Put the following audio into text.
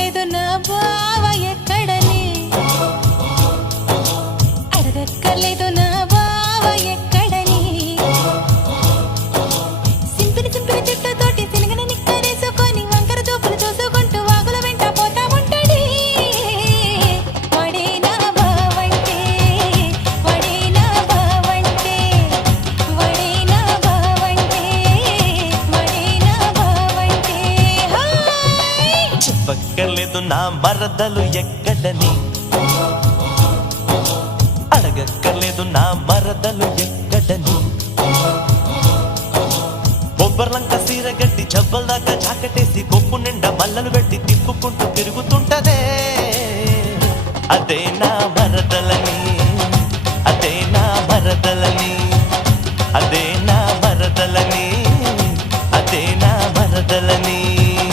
అడగక్కర్లేదు నా బావ ఎక్కడని, అడగక్కర్లేదు నా బావ ఎక్కడని. సింపిరి సింపిరి చుట్టతోటి సినగన నిక్కరేసుకొని వంకర చూపులు చూసుకుంటూ వాగుల వెంట పోతా ఉంటాడే. వాడే నా బావంటే, వాడే నా బావంటే, వాడే నా బావంటే, వాడే నా బావంటే. హాయ్ చెప్పక్కర్లేదు నా మరదలు ఎక్కడని, అడగక్కర్లేదు నా మరదలు ఎక్కడని. బొబ్బర్లంక సీర గట్టి జబ్బల్దాకా జాకటేసి